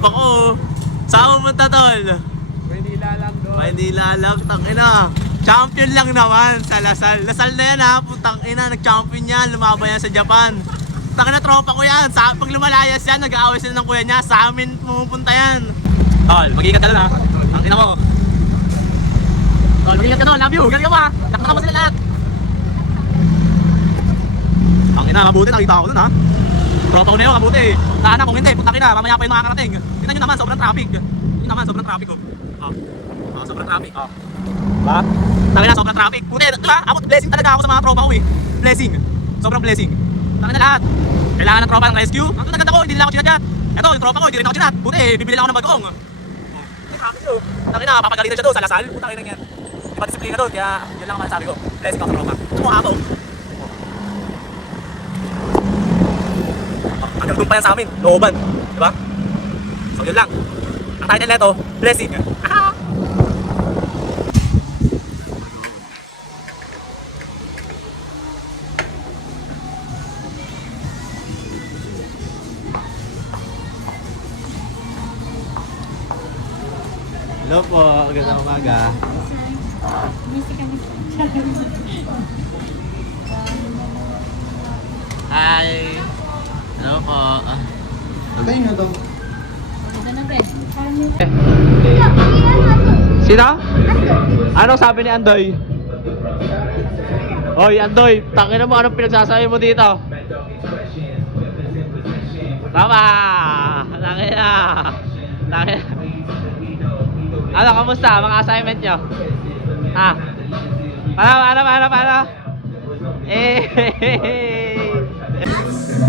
tropa ko. Saan mo punta, tol? Maynila lang doon. Maynila lang, tangina. Champion lang naman sa Lasal. Lasal na yan ha, putang ina, nag-champion yan, lumaban yan sa Japan. Tangina, tropa ko yan. Pag lumalayas yan, nag-aaway sila ng kuya niya, sa amin pumupunta yan. Tol, mag-iingat ka doon ha. Ang ina mo. Tol, mag-iingat ka doon, love you. Galing ka mo ha. Nakakama sila lahat. Ang ina, mabuti, nakita ako doon ha. Tropa ko na yun, mabuti. Tahan kung hindi, putang ina, mamaya pa yung makakarating. Tingnan nyo naman, sobrang traffic. Yun naman, sobrang traffic oh. Sobrang traffic. Diba? Tangina, sobrang traffic. Puti, diba? Ako, blessing talaga ako sa mga tropa ko eh. Blessing. Sobrang blessing. Tangina lahat. Kailangan ng tropa ng rescue. Ang ganda ko, hindi nila ako chinadyan. Ito, yung tropa ko, hindi rin ako chinad. Puti, bibili lang ako ng bagong. Tangina, papagalitan siya doon sa Lasal. Putang ina yan. Diba disiplina doon, kaya yun lang ang masasabi ko. Blessing ako sa tropa. Sumuha ako. Hanggang doon pa yan sa amin, looban. Diba? So yun lang. Ang title na ito, blessing. Hello po, magandang umaga. Hi. Hello po. Antay nyo daw. Sino? Anong sabi ni Andoy? Oy, Andoy, tangina mo, anong pinagsasabi mo dito? Tama! Tangina! Tangina! Ano, kamusta? Mga assignment nyo? Ha? Paano?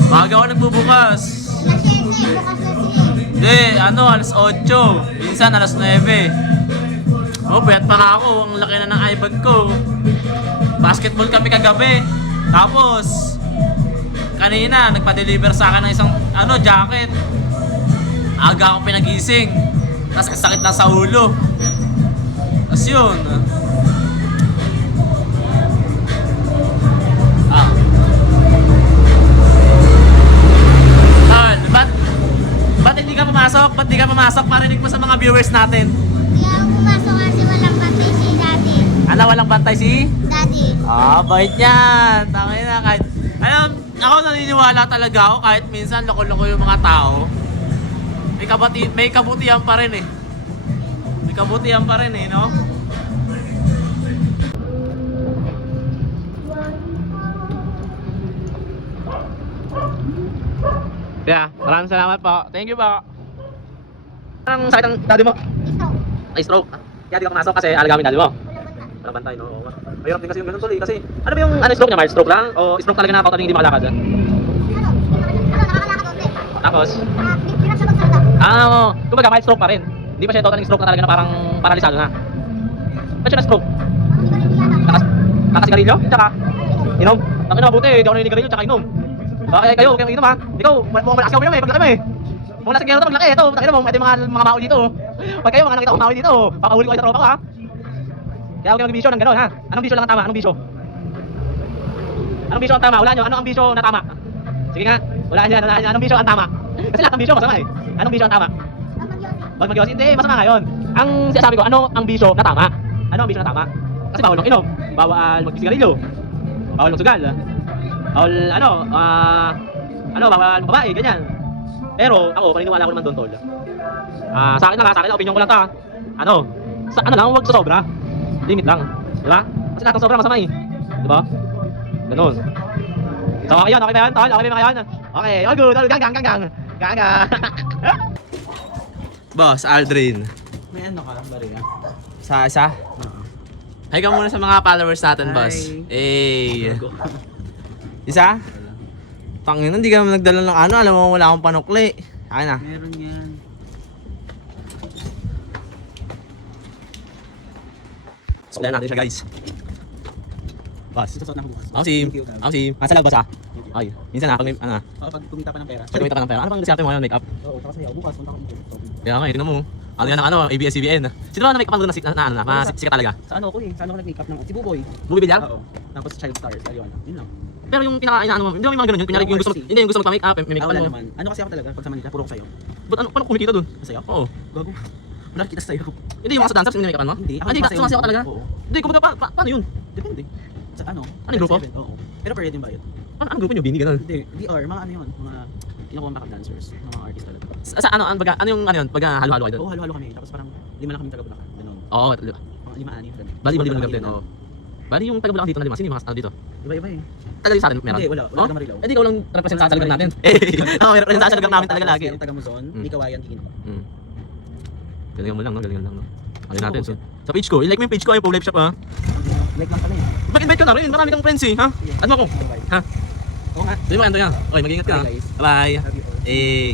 Maaga ako nagbubukas. Hindi, alas 8. Minsan alas 9. Oh, puyat pa nga ako. Ang laki na ng iBag ko. Basketball kami kagabi. Tapos, kanina, nagpa-deliver sa akin ng isang, jacket. Aga akong pinagising. Tapos sakit lang sa ulo. Tapos yun. Ba't hindi ka pumasok? Ba't di ka pumasok? Parinig mo sa mga viewers natin. Hindi ako pumasok kasi walang bantay si Daddy. Ano, walang bantay si? Daddy. Bait yan. Tangin na kahit... ako naniniwala talaga ako kahit minsan loko-loko yung mga tao. May kabutihan pa rin eh. May kabutihan pa rin eh, no? Yeah, maraming salamat po. Thank you po. Anong sakit ang daddy mo? Ito. Ay, stroke. Kaya di ka pumasok kasi alagamit daddy mo. Walang bantay, no? Mahirap din kasi yung ganun tuloy. Kasi ano ba yung stroke niya? Mild stroke lang? O stroke talaga na totally hindi makalakad? Nakakalakad onte. Tapos? Pinagsagot sa ito. Kumbaga mild stroke pa rin. Hindi pa siya totally stroke na talaga na parang paralisado na. Ba't siya na stroke? Nakasigarilyo? Tsaka? Inom? Takin na mabuti, hindi ako naninigarilyo tsaka inom. Bakit kayo, huwag kayong inom ha? Ikaw, mukhang malakas ka uminom eh, paglaki mo eh. Mukhang nasa gero ito, paglaki. Ito, takin na mo, ito yung mga mao dito. Pag kayo, mga nakita kong mao dito, papahuli ko kayo sa tropa ko ha. Kaya huwag kayo mag-bisyo ng gano'n ha. Anong bisyo lang ang tama? Anong bisyo? Anong bisyo ang tama? Wala nyo, ano ang bisyo na tama? Sige nga, wala yan, anong bisyo ang tama? Kasi lahat ng bisyo masama eh. Anong bisyo ang tama? Huwag mag-yos, hindi, masama nga yun. Ang sinasabi ko, ano ang bisyo na tama? Ano ang bisyo na tama? Kasi bawal ng inom, bawal mag-sigarilyo, bawal magsugal, bawal bawal magbabae, ganyan. Pero ako, paniniwala ko naman doon, tol. Sa akin lang, opinion ko lang ta. Lang, huwag sa sobra. Limit lang, di ba? Kasi lahat ng sobra masama eh. Di ba? Ganun. So okay yun, okay ba yan, tol? Okay ba yan? Okay, all good, all gang. Boss, Aldrin. May ano ka, baril? Sa isa? Hi ka muna sa mga followers natin, boss. Hey. Isa? Tangin, hindi ka nagdala ng alam mo wala akong panukli. Akin na. Meron yan. Suklayan natin siya, guys. Boss. Susot na ako bukas. Ako si. Nasa lag, boss ah. Ay, minsan pag may, Pag kumita pa ng pera. pag kumita ka ng pera. Ano bang diskarte mo ngayon, make up? Oo, kasi ako bukas, punta ko dito. Kaya nga, tingnan mo. Ano yan ang ABS-CBN. Sino ba na make up na sikat talaga? Sa ano ko eh, sa ano ko nag-make up ng si Buboy. Movie Bilyar? Oo. Tapos Child Stars, ayun. Yun lang. Pero yung pinaka-inaano mo, hindi mo yung mga ganun yun. Kunyari yung gusto mo, hindi yung gusto mo mag-make up, may make up Wala mo. naman. Ano kasi ako talaga, pag sa Manila, puro ko sa'yo. Ba't ano, paano kumikita dun? Masaya ako. Oo. Gago. Wala kita sa'yo. Hindi yung mga sa dancers, hindi make upan mo? Hindi. Ah, hindi ka, sumasayaw ka talaga? Oo. Hindi, kumbaga, paano yun? Depende. Sa ano? Ano yung grupo? Oo. Pero per head yung bayad. Anong grupo nyo, Bini, ganun? Hindi. DR, mga ano yun. Mga kinukuha backup dancers. Mga artist talaga. Sa ano, ano yung ano yun, pag halo-halo kayo dun? Oo, halo-halo kami. Tapos parang lima lang kami taga Bulacan. Ganun. Oo, Mga lima-anim. bali lugar din, oo. Bali yung taga Bulacan dito na lima, sino yung mga ano dito? Iba-iba eh. Taga sa atin, meron? Hindi, wala. Wala Oh? taga Marilao. Eh di ikaw lang represent sa lugar natin. Eh, oo, may represent sa lugar namin talaga lagi. Yung taga Muzon, Mm. di Kawayan, di Ginoo. Galingan mo lang, no? Galingan lang, no? Ano natin, so, sa page ko, i-like mo yung page ko, yung Live Shop, ha? Like lang pala eh. Mag-invite ka na rin, marami kang friends, eh, ha? Ano mo ako? Bye-bye. Ha? Oo nga. Sabi mo, ano yan? Okay, mag-ingat ka, ha? Bye, guys. Bye-bye. Love you all. Eh,